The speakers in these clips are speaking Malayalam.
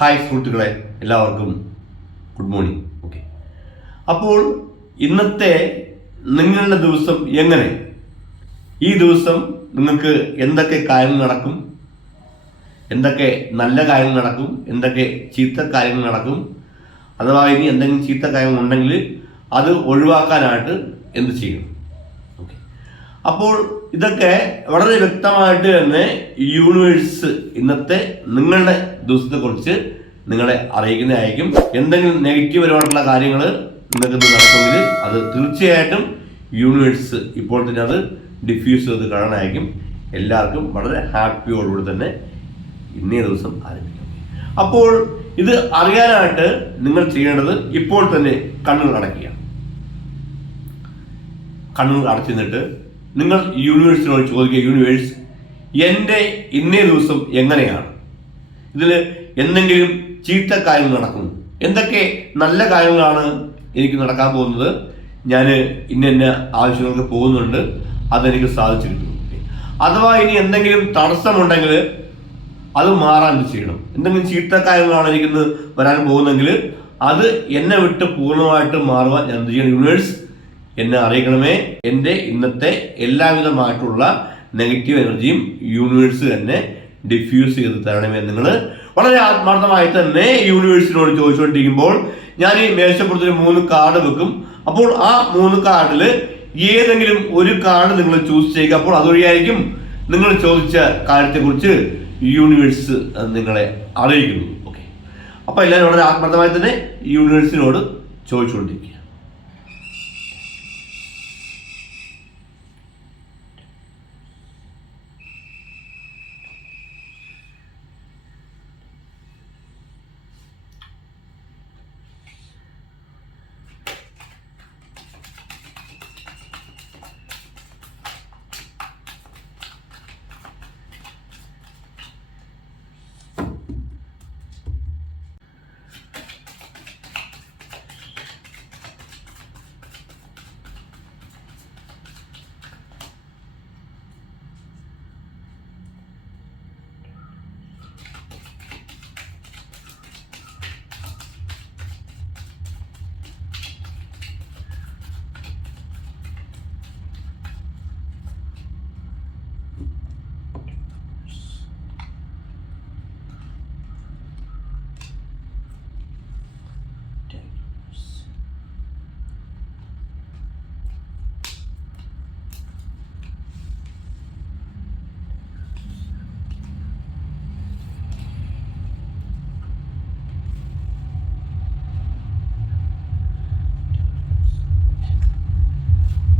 ഹായ് സുഹൃത്തുക്കളെ, എല്ലാവർക്കും ഗുഡ് മോർണിംഗ്. ഓക്കെ, അപ്പോൾ ഇന്നത്തെ നിങ്ങളുടെ ദിവസം എങ്ങനെ? ഈ ദിവസം നിങ്ങൾക്ക് എന്തൊക്കെ കാര്യങ്ങൾ നടക്കും, എന്തൊക്കെ നല്ല കാര്യങ്ങൾ നടക്കും, എന്തൊക്കെ ചീത്ത കാര്യങ്ങൾ നടക്കും, അഥവാ ഇനി എന്തെങ്കിലും ചീത്ത കാര്യങ്ങൾ ഉണ്ടെങ്കിൽ അത് ഒഴിവാക്കാനായിട്ട് എന്ത് ചെയ്യണം? ഓക്കെ, അപ്പോൾ ഇതൊക്കെ വളരെ വ്യക്തമായിട്ട് തന്നെ യൂണിവേഴ്സ് ഇന്നത്തെ നിങ്ങളുടെ ദിവസത്തെക്കുറിച്ച് നിങ്ങളെ അറിയിക്കുന്നതായിരിക്കും. എന്തെങ്കിലും നെഗറ്റീവ് പരമായിട്ടുള്ള കാര്യങ്ങൾ നിങ്ങൾക്ക് നടക്കുമെങ്കിൽ അത് തീർച്ചയായിട്ടും യൂണിവേഴ്സ് ഇപ്പോൾ തന്നെ അത് ഡിഫ്യൂസ് ചെയ്ത് കാണാനായിരിക്കും. എല്ലാവർക്കും വളരെ ഹാപ്പിയോടുകൂടി തന്നെ ഇന്നേ ദിവസം ആരംഭിക്കും. അപ്പോൾ ഇത് അറിയാനായിട്ട് നിങ്ങൾ ചെയ്യേണ്ടത് ഇപ്പോൾ തന്നെ കണ്ണുകൾ അടയ്ക്കുക. കണ്ണുകൾ അടച്ചിരുന്നിട്ട് നിങ്ങൾ യൂണിവേഴ്സിനോട് ചോദിക്കുക, യൂണിവേഴ്സ് എൻ്റെ ഇന്നേ ദിവസം എങ്ങനെയാണ്? ഇതിൽ എന്തെങ്കിലും ചീത്ത കാര്യങ്ങൾ നടക്കുന്നു, എന്തൊക്കെ നല്ല കാര്യങ്ങളാണ് എനിക്ക് നടക്കാൻ പോകുന്നത്, ഞാൻ ഇന്ന ആവശ്യങ്ങൾക്ക് പോകുന്നുണ്ട്, അതെനിക്ക് സാധിച്ചു കിട്ടുന്നു. അഥവാ ഇനി എന്തെങ്കിലും തടസ്സമുണ്ടെങ്കിൽ അത് മാറാൻ ചെയ്യണം. എന്തെങ്കിലും ചീത്ത കാര്യങ്ങളാണ് എനിക്കിന്ന് വരാൻ പോകുന്നെങ്കിൽ അത് എന്നെ വിട്ട് പൂർണ്ണമായിട്ട് മാറുവാൻ ഞാൻ എന്ത് ചെയ്യണം? യൂണിവേഴ്സ് എന്നെ അറിയിക്കണമേ. എൻ്റെ ഇന്നത്തെ എല്ലാവിധമായിട്ടുള്ള നെഗറ്റീവ് എനർജിയും യൂണിവേഴ്സ് തന്നെ ഡിഫ്യൂസ് ചെയ്ത് തരണമേ. നിങ്ങൾ വളരെ ആത്മാർത്ഥമായി തന്നെ യൂണിവേഴ്സിനോട് ചോദിച്ചുകൊണ്ടിരിക്കുമ്പോൾ ഞാൻ ഈ മേശപ്പുറത്തൊരു 3 കാർഡ് വെക്കും. അപ്പോൾ ആ 3 കാർഡിൽ ഏതെങ്കിലും ഒരു കാർഡ് നിങ്ങൾ ചൂസ് ചെയ്യുക. അപ്പോൾ അതുവഴിയായിരിക്കും നിങ്ങൾ ചോദിച്ച കാര്യത്തെക്കുറിച്ച് യൂണിവേഴ്സ് നിങ്ങളെ അറിയിക്കുന്നു. ഓക്കെ, അപ്പോൾ എല്ലാവരും വളരെ ആത്മാർത്ഥമായി തന്നെ യൂണിവേഴ്സിനോട് ചോദിച്ചുകൊണ്ടിരിക്കുക.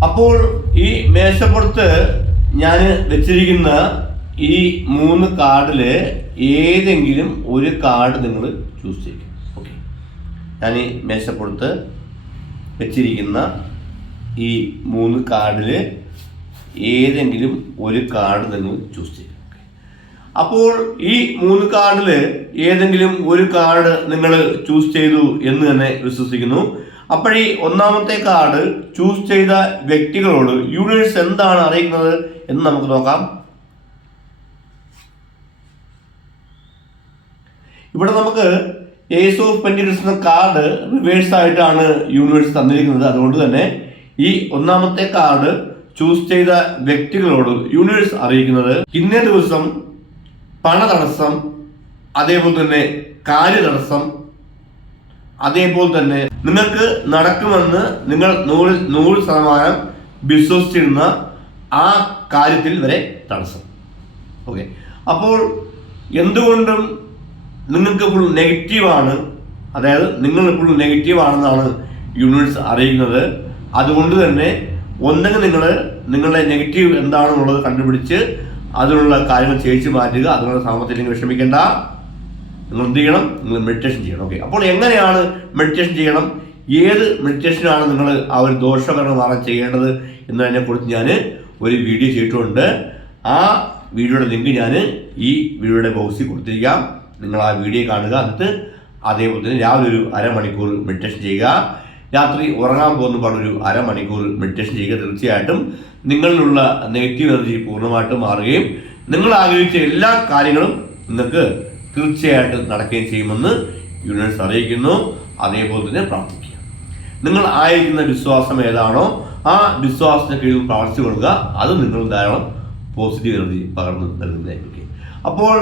അപ്പോൾ ഈ മേശപ്പുറത്ത് ഞാൻ വെച്ചിരിക്കുന്ന ഈ 3 കാർഡിൽ ഏതെങ്കിലും ഒരു കാർഡ് നിങ്ങൾ ചൂസ് ചെയ്യും. ഓക്കെ, ഞാൻ ഈ മേശപ്പുറത്ത് വെച്ചിരിക്കുന്ന ഈ 3 കാർഡിൽ ഏതെങ്കിലും ഒരു കാർഡ് നിങ്ങൾ ചൂസ് ചെയ്യും. അപ്പോൾ ഈ 3 കാർഡിൽ ഏതെങ്കിലും ഒരു കാർഡ് നിങ്ങൾ ചൂസ് ചെയ്തു എന്ന് തന്നെ വിശ്വസിക്കുന്നു. അപ്പോഴീ ഒന്നാമത്തെ കാർഡ് ചൂസ് ചെയ്ത വ്യക്തികളോട് യൂണിവേഴ്സ് എന്താണ് അറിയിക്കുന്നത് എന്ന് നമുക്ക് നോക്കാം. ഇവിടെ നമുക്ക് ഏസ് ഓഫ് പെന്റിക്കിൾസ് എന്ന കാർഡ് റിവേഴ്സ് ആയിട്ടാണ് യൂണിവേഴ്സ് തന്നിരിക്കുന്നത്. അതുകൊണ്ട് തന്നെ ഈ ഒന്നാമത്തെ കാർഡ് ചൂസ് ചെയ്ത വ്യക്തികളോട് യൂണിവേഴ്സ് അറിയിക്കുന്നത് ഇന്നേ ദിവസം പണ തടസ്സം, അതേപോലെ തന്നെ കാര്യ തടസ്സം, അതേപോലെ തന്നെ നിങ്ങൾക്ക് നടക്കുമെന്ന് നിങ്ങൾ 100% വിശ്വസിച്ചിരുന്ന ആ കാര്യത്തിൽ വരെ തടസ്സം. ഓക്കെ, അപ്പോൾ എന്തുകൊണ്ടും നിങ്ങൾക്ക് ഇപ്പോൾ നെഗറ്റീവാണ്, അതായത് നിങ്ങൾ ഇപ്പോൾ നെഗറ്റീവാണെന്നാണ് യൂണിവേഴ്സ് അറിയിക്കുന്നത്. അതുകൊണ്ട് തന്നെ ഒന്നെങ്കിൽ നിങ്ങൾ നിങ്ങളുടെ നെഗറ്റീവ് എന്താണെന്നുള്ളത് കണ്ടുപിടിച്ച് അതിനുള്ള കാര്യങ്ങൾ ചെയ്യിച്ച് മാറ്റുക. അതിനുള്ള സാമ്പത്തികം വിഷമിക്കേണ്ട. നിങ്ങൾ എന്ത് ചെയ്യണം? നിങ്ങൾ മെഡിറ്റേഷൻ ചെയ്യണം. ഓക്കെ, അപ്പോൾ എങ്ങനെയാണ് മെഡിറ്റേഷൻ ചെയ്യണം, ഏത് മെഡിറ്റേഷനാണ് നിങ്ങൾ ആ ഒരു ദോഷകരമാണ് ചെയ്യേണ്ടത് എന്നതിനെക്കുറിച്ച് ഞാൻ ഒരു വീഡിയോ ചെയ്തിട്ടുണ്ട്. ആ വീഡിയോയുടെ ലിങ്ക് ഞാൻ ഈ വീഡിയോയുടെ ബോക്സിൽ കൊടുത്തിരിക്കാം. നിങ്ങൾ ആ വീഡിയോ കാണുക. എന്നിട്ട് അതേപോലെ തന്നെ രാവിലെ ഒരു അരമണിക്കൂർ മെഡിറ്റേഷൻ ചെയ്യുക. രാത്രി ഉറങ്ങാൻ പോകുന്ന ഒരു അരമണിക്കൂർ മെഡിറ്റേഷൻ ചെയ്യുക. തീർച്ചയായിട്ടും നിങ്ങളിലുള്ള നെഗറ്റീവ് എനർജി പൂർണ്ണമായിട്ടും മാറുകയും നിങ്ങൾ ആഗ്രഹിച്ച എല്ലാ കാര്യങ്ങളും നിങ്ങൾക്ക് തീർച്ചയായിട്ടും നടക്കുകയും ചെയ്യുമെന്ന് യൂണിവേഴ്സ് അറിയിക്കുന്നു. അതേപോലെ തന്നെ പ്രാർത്ഥിക്കുക. നിങ്ങൾ ആയിരിക്കുന്ന വിശ്വാസം ഏതാണോ ആ വിശ്വാസത്തിന് കീഴിൽ പ്രവർത്തിച്ചു കൊടുക്കുക. അത് നിങ്ങൾ ധാരാളം പോസിറ്റീവ് എനർജി പകർന്നു നൽകുന്നതായിരിക്കും. അപ്പോൾ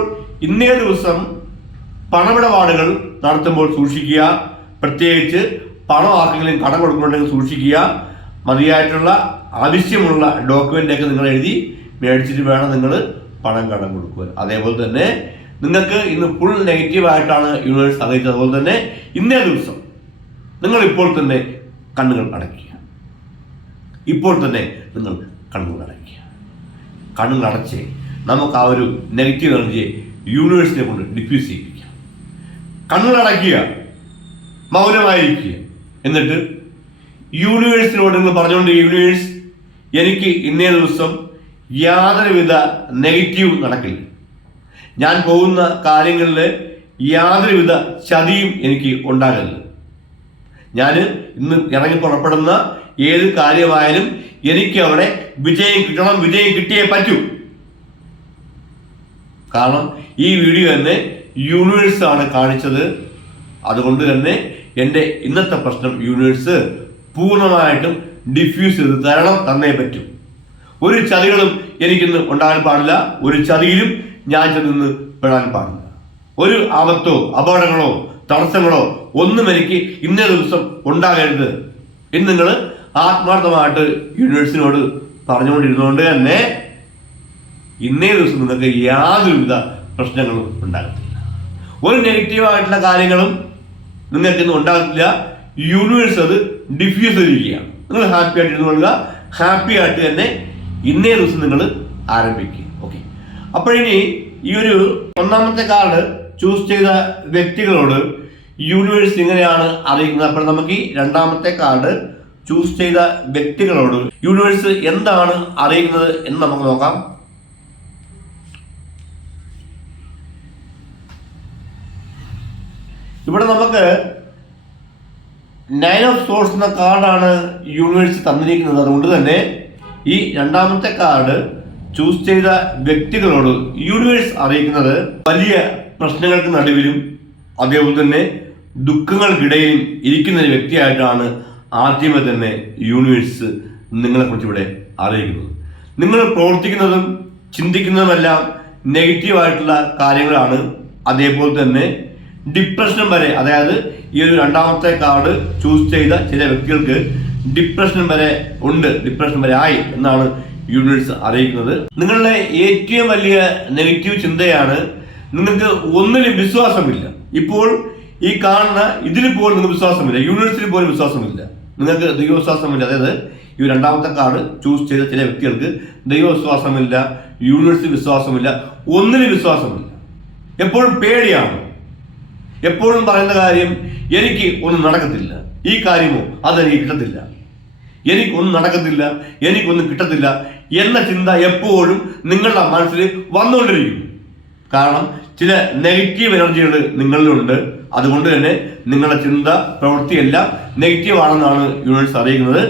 ഇന്നേ ദിവസം പണമിടപാടുകൾ നടത്തുമ്പോൾ സൂക്ഷിക്കുക. പ്രത്യേകിച്ച് പണം ആർക്കെങ്കിലും കടം കൊടുക്കുന്നുണ്ടെങ്കിൽ സൂക്ഷിക്കുക. മതിയായിട്ടുള്ള ആവശ്യമുള്ള ഡോക്യുമെൻ്റൊക്കെ നിങ്ങൾ എഴുതി മേടിച്ചിട്ട് വേണം നിങ്ങൾ പണം കടം കൊടുക്കുക. അതേപോലെ തന്നെ നിങ്ങൾക്ക് ഇന്ന് ഫുൾ നെഗറ്റീവായിട്ടാണ് യൂണിവേഴ്സ് അറിയിച്ചത്. അതുപോലെ തന്നെ ഇന്നേ ദിവസം നിങ്ങൾ ഇപ്പോൾ തന്നെ കണ്ണുകൾ അടയ്ക്കുക. ഇപ്പോൾ തന്നെ നിങ്ങൾ കണ്ണുകൾ അടയ്ക്കുക. കണ്ണുകൾ അടച്ച് നമുക്ക് ആ ഒരു നെഗറ്റീവ് എനർജിയെ യൂണിവേഴ്സിനെ കൊണ്ട് ഡിഫ്യൂസ് ചെയ്യിപ്പിക്കാം. കണ്ണുകൾ അടയ്ക്കുക, മൗനമായിരിക്കുക. എന്നിട്ട് യൂണിവേഴ്സിനോട് നിങ്ങൾ പറഞ്ഞുകൊണ്ട്, യൂണിവേഴ്സ്, എനിക്ക് ഇന്നേ ദിവസം യാതൊരുവിധ നെഗറ്റീവും നടക്കില്ല. ഞാൻ പോകുന്ന കാര്യങ്ങളിൽ യാതൊരുവിധ ചതിയും എനിക്ക് ഉണ്ടാകരുത്. ഞാൻ ഇന്ന് ഇറങ്ങി പുറപ്പെടുന്ന ഏത് കാര്യമായാലും എനിക്ക് അവിടെ വിജയം കിട്ടണം, വിജയം കിട്ടിയേ പറ്റൂ. കാരണം ഈ വീഡിയോ തന്നെ യൂണിവേഴ്സാണ് കാണിച്ചത്. അതുകൊണ്ട് തന്നെ എൻ്റെ ഇന്നത്തെ പ്രശ്നം യൂണിവേഴ്സ് പൂർണ്ണമായിട്ടും ഡിഫ്യൂസ് ചെയ്ത് തരണം, തന്നേ പറ്റും. ഒരു ചതികളും എനിക്കിന്ന് ഉണ്ടാകാൻ പാടില്ല. ഒരു ചതിയിലും ഞാൻ ചെന്ന് പെടാൻ പാടില്ല. ഒരു ആപത്തോ അപകടങ്ങളോ തടസ്സങ്ങളോ ഒന്നും എനിക്ക് ഇന്നേ ദിവസം ഉണ്ടാകരുത് എന്ന് നിങ്ങൾ ആത്മാർത്ഥമായിട്ട് യൂണിവേഴ്സിനോട് പറഞ്ഞുകൊണ്ടിരുന്നുകൊണ്ട് തന്നെ ഇന്നേ ദിവസം നിങ്ങൾക്ക് യാതൊരുവിധ പ്രശ്നങ്ങളും ഉണ്ടാകത്തില്ല. ഒരു നെഗറ്റീവായിട്ടുള്ള കാര്യങ്ങളും നിങ്ങൾക്ക് ഇന്ന് ഉണ്ടാകത്തില്ല. യൂണിവേഴ്സ് അത് ഡിഫ്യൂസ് ചെയ്തിരിക്കുകയാണ്. നിങ്ങൾ ഹാപ്പി ആയിട്ട് ഇരുന്നുകൊള്ളുക. ഹാപ്പി ആയിട്ട് തന്നെ ഇന്നേ ദിവസം നിങ്ങൾ ആരംഭിക്കുക. ഓക്കെ, അപ്പോഴിനി ഈ ഒരു ഒന്നാമത്തെ കാർഡ് ചൂസ് ചെയ്ത വ്യക്തികളോട് യൂണിവേഴ്സ് ഇങ്ങനെയാണ് അറിയിക്കുന്നത്. അപ്പോൾ നമുക്ക് ഈ രണ്ടാമത്തെ കാർഡ് ചൂസ് ചെയ്ത വ്യക്തികളോട് യൂണിവേഴ്സ് എന്താണ് അറിയിക്കുന്നത് എന്ന് നമുക്ക് നോക്കാം. ഇവിടെ നമുക്ക് 9 ഓഫ് സോഴ്സ് എന്ന കാർഡാണ് യൂണിവേഴ്സ് തന്നിരിക്കുന്നത്. അതുകൊണ്ട് തന്നെ ഈ രണ്ടാമത്തെ കാർഡ് ചൂസ് ചെയ്ത വ്യക്തികളോട് യൂണിവേഴ്സ് അറിയിക്കുന്നത് വലിയ പ്രശ്നങ്ങൾക്ക് നടുവിലും അതേപോലെ തന്നെ ദുഃഖങ്ങൾക്കിടയിലും ഇരിക്കുന്ന ഒരു വ്യക്തിയായിട്ടാണ് ആദ്യമേ തന്നെ യൂണിവേഴ്സ് നിങ്ങളെക്കുറിച്ച് ഇവിടെ അറിയിക്കുന്നത്. നിങ്ങൾ പ്രവർത്തിക്കുന്നതും ചിന്തിക്കുന്നതുമെല്ലാം നെഗറ്റീവായിട്ടുള്ള കാര്യങ്ങളാണ്. അതേപോലെ തന്നെ ഡിപ്രഷനും വരെ, അതായത് ഈ ഒരു രണ്ടാമത്തെ കാർഡ് ചൂസ് ചെയ്ത ചില വ്യക്തികൾക്ക് ഡിപ്രഷൻ വരെ ഉണ്ട്, ഡിപ്രഷൻ വരെ ആയി എന്നാണ് യൂണിവേഴ്സ് അറിയിക്കുന്നത്. നിങ്ങളുടെ ഏറ്റവും വലിയ നെഗറ്റീവ് ചിന്തയാണ് നിങ്ങൾക്ക് ഒന്നിലും വിശ്വാസമില്ല. ഇപ്പോൾ ഈ കാണുന്ന ഇതിൽ പോലും നിങ്ങൾക്ക് വിശ്വാസമില്ല, യൂണിവേഴ്സിൽ പോലും വിശ്വാസമില്ല, നിങ്ങൾക്ക് ദൈവവിശ്വാസമില്ല. അതായത് ഈ രണ്ടാമത്തെ കാർഡ് ചൂസ് ചെയ്ത ചില വ്യക്തികൾക്ക് ദൈവവിശ്വാസമില്ല, യൂണിവേഴ്സിൽ വിശ്വാസമില്ല, ഒന്നിനും വിശ്വാസമില്ല. എപ്പോഴും പേടിയാണ്. എപ്പോഴും പറയുന്ന കാര്യം എനിക്ക് ഒന്നും നടക്കത്തില്ല, ഈ കാര്യമോ അതെനിക്ക് കിട്ടത്തില്ല, എനിക്കൊന്നും നടക്കത്തില്ല, എനിക്കൊന്നും കിട്ടത്തില്ല എന്ന ചിന്ത എപ്പോഴും നിങ്ങളുടെ മനസ്സിൽ വന്നുകൊണ്ടിരിക്കും. കാരണം ചില നെഗറ്റീവ് എനർജികൾ നിങ്ങളിലുണ്ട്. അതുകൊണ്ട് തന്നെ നിങ്ങളുടെ ചിന്ത പ്രവൃത്തിയെല്ലാം നെഗറ്റീവ് ആണെന്നാണ് യൂണിവേഴ്സ് അറിയിക്കുന്നത്.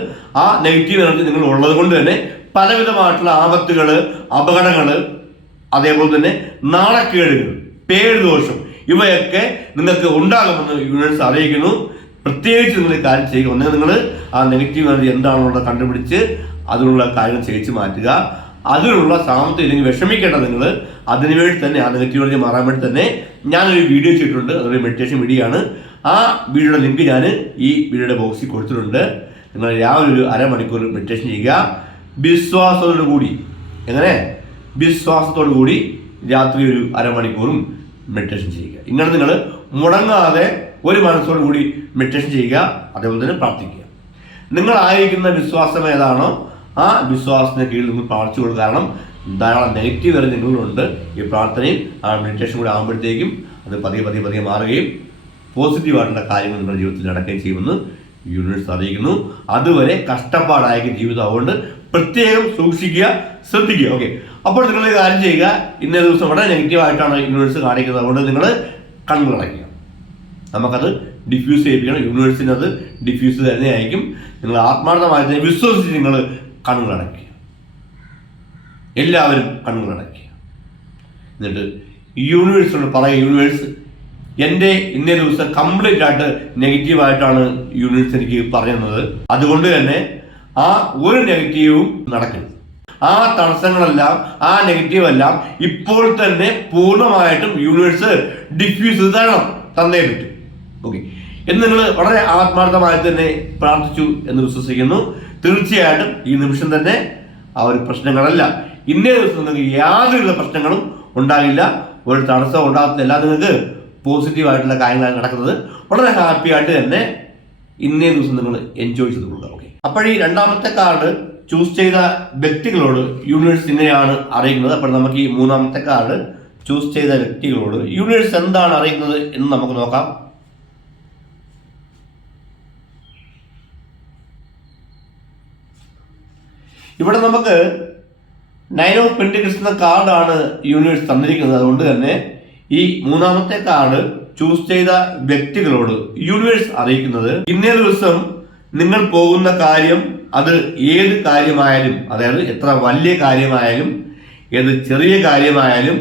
ആ നെഗറ്റീവ് എനർജി നിങ്ങൾ ഉള്ളത് കൊണ്ട് തന്നെ പലവിധമായിട്ടുള്ള ആപത്തുകൾ, അപകടങ്ങൾ, അതേപോലെ തന്നെ നാണക്കേടുകൾ, പേരുദോഷം ഇവയൊക്കെ നിങ്ങൾക്ക് ഉണ്ടാകുമെന്ന് യൂണിവേഴ്സ് അറിയിക്കുന്നു. പ്രത്യേകിച്ച് നിങ്ങൾ കാര്യം ചെയ്യുക. ഒന്നേ നിങ്ങൾ ആ നെഗറ്റീവ് എനർജി എന്താണെന്നുള്ളത് കണ്ടുപിടിച്ച് അതിനുള്ള കാര്യങ്ങൾ ചെയ്യിച്ച് മാറ്റുക. അതിനുള്ള സാമ്പത്തികം ഇല്ലെങ്കിൽ വിഷമിക്കേണ്ട നിങ്ങൾ അതിനുവേണ്ടി തന്നെ ആ നെഗറ്റീവ് എനർജി മാറാൻ വേണ്ടി തന്നെ ഞാനൊരു വീഡിയോ ചെയ്തിട്ടുണ്ട്. അതൊരു മെഡിറ്റേഷൻ വീഡിയോ ആണ്. ആ വീഡിയോയുടെ ലിങ്ക് ഞാൻ ഈ വീഡിയോയുടെ ബോക്സിൽ കൊടുത്തിട്ടുണ്ട്. നിങ്ങൾ രാവിലെ ഒരു അരമണിക്കൂർ മെഡിറ്റേഷൻ ചെയ്യുക. വിശ്വാസത്തോടു കൂടി, എങ്ങനെ വിശ്വാസത്തോടു കൂടി രാത്രി ഒരു അരമണിക്കൂറും മെഡിറ്റേഷൻ ചെയ്യുക. ഇങ്ങനെ നിങ്ങൾ മുടങ്ങാതെ ഒരു മനസ്സോടു കൂടി മെഡിറ്റേഷൻ ചെയ്യുക. അതേപോലെ തന്നെ പ്രാർത്ഥിക്കുക. നിങ്ങളായിരിക്കുന്ന വിശ്വാസം ഏതാണോ ആ വിശ്വാസത്തിന് കീഴിൽ നിങ്ങൾ പ്രാർത്ഥിച്ചു കൊടുക്കുക. കാരണം ധാരാളം നെഗറ്റീവ് വരെ നിങ്ങളുണ്ട്. ഈ പ്രാർത്ഥനയും ആ മെഡിറ്റേഷൻ കൂടി ആകുമ്പോഴത്തേക്കും അത് പതിയെ മാറുകയും പോസിറ്റീവായിട്ടുള്ള കാര്യങ്ങൾ നിങ്ങളുടെ ജീവിതത്തിൽ നടക്കുകയും ചെയ്യുമെന്ന് യൂണിവേഴ്സ് അറിയിക്കുന്നു. അതുവരെ കഷ്ടപ്പാടായിരിക്കും ജീവിതം. അതുകൊണ്ട് പ്രത്യേകം സൂക്ഷിക്കുക, ശ്രദ്ധിക്കുക. ഓക്കെ, അപ്പോൾ നിങ്ങൾ കാര്യം ചെയ്യുക. ഇന്നേ ദിവസം വളരെ നെഗറ്റീവായിട്ടാണ് യൂണിവേഴ്സ് കാണിക്കുന്നത്. അതുകൊണ്ട് നിങ്ങൾ കണ്ണുകളടയ്ക്കുക. നമുക്കത് ഡിഫ്യൂസ് ചെയ്യിപ്പിക്കണം. യൂണിവേഴ്സിന് അത് ഡിഫ്യൂസ് തന്നെയായിരിക്കും. നിങ്ങൾ ആത്മാർത്ഥമായി വിശ്വസിച്ച് നിങ്ങൾ കണ്ണുകളടയ്ക്കുക. എല്ലാവരും കണ്ണുകളടയ്ക്കുക. എന്നിട്ട് യൂണിവേഴ്സിനോട് പറയും, യൂണിവേഴ്സ് എൻ്റെ ഇന്നേ ദിവസം കംപ്ലീറ്റ് ആയിട്ട് നെഗറ്റീവായിട്ടാണ് യൂണിവേഴ്സ് എനിക്ക് പറയുന്നത്. അതുകൊണ്ട് തന്നെ ആ ഒരു നെഗറ്റീവും നടക്കരുത്. ആ തടസ്സങ്ങളെല്ലാം, ആ നെഗറ്റീവ് എല്ലാം ഇപ്പോൾ തന്നെ പൂർണ്ണമായിട്ടും യൂണിവേഴ്സ് ഡിഫ്യൂസ് ചെയ്ത് തന്നേ പറ്റും. ഓക്കെ, എന്ന് നിങ്ങൾ വളരെ ആത്മാർത്ഥമായി തന്നെ പ്രാർത്ഥിച്ചു എന്ന് വിശ്വസിക്കുന്നു. തീർച്ചയായിട്ടും ഈ നിമിഷം തന്നെ ആ ഒരു പ്രശ്നങ്ങളല്ല, ഇന്നേ ദിവസം നിങ്ങൾക്ക് യാതൊരുവിധ പ്രശ്നങ്ങളും ഉണ്ടാകില്ല, ഒരു തടസ്സവും ഉണ്ടാകത്തില്ല. നിങ്ങൾക്ക് പോസിറ്റീവായിട്ടുള്ള കാര്യങ്ങളാണ് നടക്കുന്നത്. വളരെ ഹാപ്പി ആയിട്ട് തന്നെ ഇന്നേ ദിവസം നിങ്ങൾ എൻജോയ് ചെയ്ത് കൊടുക്കുക. ഓക്കെ, അപ്പോൾ ഈ രണ്ടാമത്തെ കാർഡ് ചൂസ് ചെയ്ത വ്യക്തികളോട് യൂണിവേഴ്സ് ഇങ്ങനെയാണ് അറിയിക്കുന്നത്. അപ്പോൾ നമുക്ക് ഈ മൂന്നാമത്തെ കാർഡ് ചൂസ് ചെയ്ത വ്യക്തികളോട് യൂണിവേഴ്സ് എന്താണ് അറിയിക്കുന്നത് എന്ന് നമുക്ക് നോക്കാം. ഇവിടെ നമുക്ക് 9 ഓഫ് പെന്റിക്കിൾസ് എന്ന കാർഡാണ് യൂണിവേഴ്സ് തന്നിരിക്കുന്നത്. അതുകൊണ്ട് തന്നെ ഈ മൂന്നാമത്തെ കാർഡ് ചൂസ് ചെയ്ത വ്യക്തികളോട് യൂണിവേഴ്സ് അറിയിക്കുന്നത് ഇന്നേ ദിവസം നിങ്ങൾ പോകുന്ന കാര്യം, അത് ഏത് കാര്യമായാലും, അതായത് എത്ര വലിയ കാര്യമായാലും ഏത് ചെറിയ കാര്യമായാലും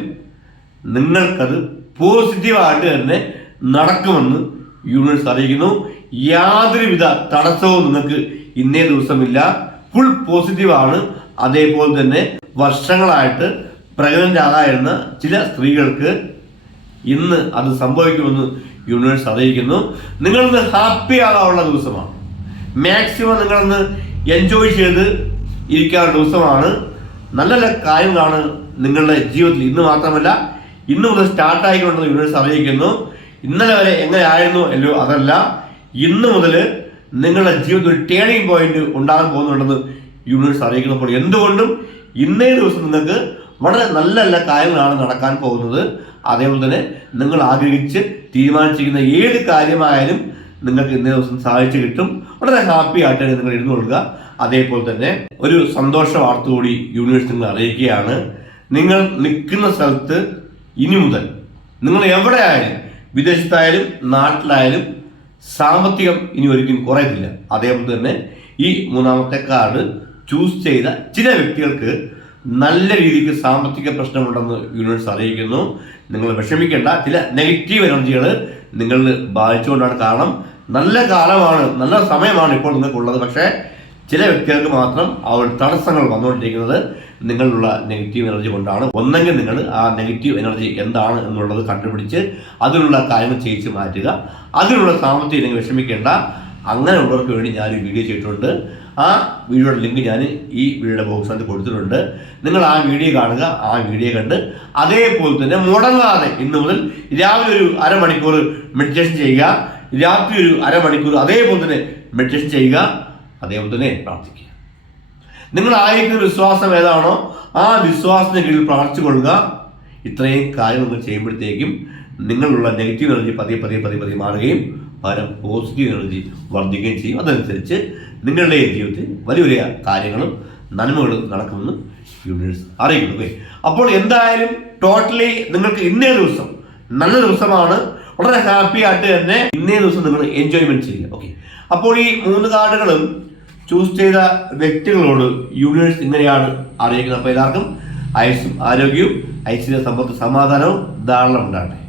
നിങ്ങൾക്കത് പോസിറ്റീവായിട്ട് തന്നെ നടക്കുമെന്ന് യൂണിവേഴ്സ് അറിയിക്കുന്നു. യാതൊരുവിധ തടസ്സവും നിങ്ങൾക്ക് ഇന്നേ ദിവസമില്ല, ഫുൾ പോസിറ്റീവാണ്. അതേപോലെ തന്നെ വർഷങ്ങളായിട്ട് പ്രഗ്നന്റ് ആകാതിരുന്ന ചില സ്ത്രീകൾക്ക് ഇന്ന് അത് സംഭവിക്കുമെന്ന് യൂണിവേഴ്സ് അറിയിക്കുന്നു. നിങ്ങളിന്ന് ഹാപ്പി ആകാനുള്ള ദിവസമാണ്. മാക്സിമം നിങ്ങളൊന്ന് എൻജോയ് ചെയ്ത് ഇരിക്കാനുള്ള ദിവസമാണ്. നല്ല നല്ല കാര്യങ്ങളാണ് നിങ്ങളുടെ ജീവിതത്തിൽ. ഇന്ന് മാത്രമല്ല, ഇന്ന് മുതൽ സ്റ്റാർട്ടായിക്കൊണ്ടെന്ന് യൂണിവേഴ്സ് അറിയിക്കുന്നു. ഇന്നലെ വരെ എങ്ങനെയായിരുന്നു അല്ലോ അതല്ല, ഇന്ന് മുതൽ നിങ്ങളുടെ ജീവിതത്തിൽ ഒരു ടേണിംഗ് പോയിന്റ് ഉണ്ടാകാൻ പോകുന്നുണ്ടെന്ന് യൂണിവേഴ്സ് അറിയിക്കുന്നപ്പോൾ എന്തുകൊണ്ടും ഇന്നേ ദിവസം നിങ്ങൾക്ക് വളരെ നല്ല നല്ല കാര്യങ്ങളാണ് നടക്കാൻ പോകുന്നത്. അതേപോലെ തന്നെ നിങ്ങൾ ആഗ്രഹിച്ച് തീരുമാനിച്ചിരിക്കുന്ന ഏത് കാര്യമായാലും നിങ്ങൾക്ക് ഇന്നേ ദിവസം സാധിച്ചു കിട്ടും. വളരെ ഹാപ്പി ആയിട്ട് നിങ്ങൾ ഇരുന്നു കൊടുക്കുക. അതേപോലെ തന്നെ ഒരു സന്തോഷ വാർത്ത കൂടി യൂണിവേഴ്സ് നിങ്ങൾ അറിയിക്കുകയാണ്. നിങ്ങൾ നിൽക്കുന്ന സ്ഥലത്ത് ഇനി മുതൽ നിങ്ങൾ എവിടെ ആയാലും, വിദേശത്തായാലും നാട്ടിലായാലും സാമ്പത്തികം ഇനി ഒരിക്കലും കുറയത്തില്ല. അതേപോലെ തന്നെ ഈ മൂന്നാമത്തെ കാർഡ് ചൂസ് ചെയ്ത ചില വ്യക്തികൾക്ക് നല്ല രീതിക്ക് സാമ്പത്തിക പ്രശ്നമുണ്ടെന്ന് യൂണിവേഴ്സ് അറിയിക്കുന്നു. നിങ്ങൾ വിഷമിക്കേണ്ട, ചില നെഗറ്റീവ് എനർജികൾ നിങ്ങളിൽ ബാധിച്ചുകൊണ്ടാണ്. കാരണം നല്ല കാലമാണ്, നല്ല സമയമാണ് ഇപ്പോൾ നിങ്ങൾക്കുള്ളത്. പക്ഷേ ചില വ്യക്തികൾക്ക് മാത്രം ആ ഒരു തടസ്സങ്ങൾ വന്നുകൊണ്ടിരിക്കുന്നത് നിങ്ങളിലുള്ള നെഗറ്റീവ് എനർജി കൊണ്ടാണ്. ഒന്നെങ്കിൽ നിങ്ങൾ ആ നെഗറ്റീവ് എനർജി എന്താണ് എന്നുള്ളത് കണ്ടുപിടിച്ച് അതിനുള്ള കാര്യങ്ങൾ ചെയ്യിച്ച് മാറ്റുക. അതിനുള്ള സാമ്പത്തികം നിങ്ങൾ വിഷമിക്കേണ്ട. അങ്ങനെയുള്ളവർക്ക് വേണ്ടി ഞാനൊരു വീഡിയോ ചെയ്തിട്ടുണ്ട്. ആ വീഡിയോയുടെ ലിങ്ക് ഞാൻ ഈ വീഡിയോയുടെ ബോക്സിനകത്ത് കൊടുത്തിട്ടുണ്ട്. നിങ്ങൾ ആ വീഡിയോ കാണുക. ആ വീഡിയോ കണ്ട് അതേപോലെ തന്നെ മുടങ്ങാതെ ഇന്ന് മുതൽ രാവിലെ ഒരു അരമണിക്കൂർ മെഡിറ്റേഷൻ ചെയ്യുക, രാത്രി ഒരു അരമണിക്കൂർ അതേപോലെ തന്നെ മെഡിറ്റേഷൻ ചെയ്യുക, അതേപോലെ തന്നെ പ്രാർത്ഥിക്കുക. നിങ്ങളായിരിക്കുന്ന വിശ്വാസം ഏതാണോ ആ വിശ്വാസത്തിന് കീഴിൽ പ്രാർത്ഥിച്ചു കൊള്ളുക. ഇത്രയും കാര്യങ്ങൾ നിങ്ങൾ ചെയ്യുമ്പോഴത്തേക്കും നിങ്ങളുള്ള നെഗറ്റീവ് എനർജി പതിയെ പതിയെ പതിയെ പതിയെ മാറുകയും പകരം പോസിറ്റീവ് എനർജി വർദ്ധിക്കുകയും ചെയ്യും. അതനുസരിച്ച് നിങ്ങളുടെ ജീവിതത്തിൽ വലിയ വലിയ കാര്യങ്ങളും നന്മകളും നടക്കുമെന്ന് യൂണിവേഴ്സ് അറിയിക്കുന്നു. ഓക്കെ, അപ്പോൾ എന്തായാലും ടോട്ടലി നിങ്ങൾക്ക് ഇന്നേ ദിവസം നല്ല ദിവസമാണ്. വളരെ ഹാപ്പി ആയിട്ട് തന്നെ ഇന്നേ ദിവസം നിങ്ങൾ എൻജോയ്മെന്റ് ചെയ്യുക. ഓക്കെ, അപ്പോൾ ഈ 3 കാർഡുകളും ചൂസ് ചെയ്ത വ്യക്തികളോട് യൂണിവേഴ്സ് ഇങ്ങനെയാണ് അറിയിക്കുന്നത്. അപ്പോൾ എല്ലാവർക്കും ആയുസ്സും ആരോഗ്യവും ഐശ്വര്യ സമ്പത്ത് സമാധാനവും ധാരാളം ഉണ്ടാകട്ടെ.